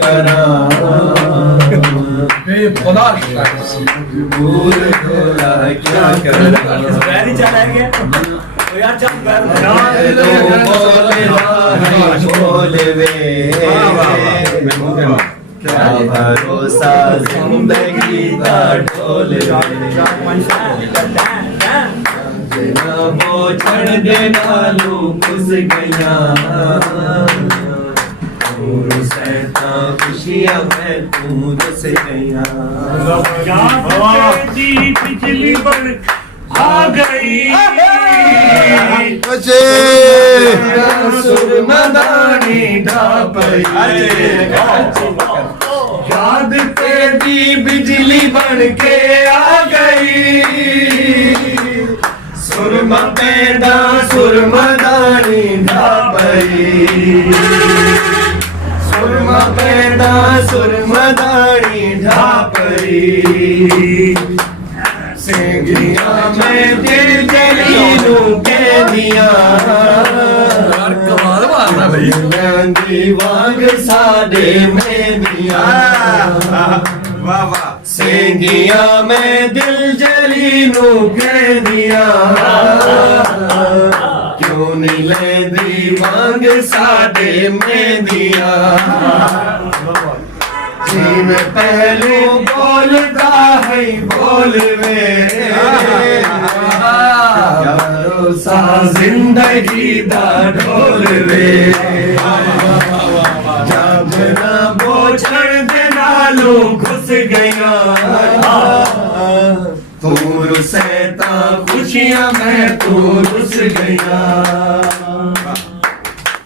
करा खुदा मजबूर भोला क्या करा वैरी चला गया यार चल बोले वे क्या भरोसा जिंदगी का ढोल वो छड़ देना लू घुस गया खुशियां मैं तू रस गया जी बिजली बन आ गई सुरमदानी ढापई याद तेरी बिजली बन के आ गई सुरमा पैदा सुरमदानी ढापई सुरमा पैदा सुरमदानी ढापई सेंगिया में दिल जलीलू के दिया कमाल मारना भाई वांग साडे में दिया वाह वाह सेंगिया में दिल जलीलू के दिया क्यों नीले दी वांग साडे में दिया जीन पहलू बोलता है बोल वे भरोसा जिंदगी दा ढोल वे जब ना बोझड़ दे नालू घुस गया तू रुसे ता खुशियां मैं तू रुस गया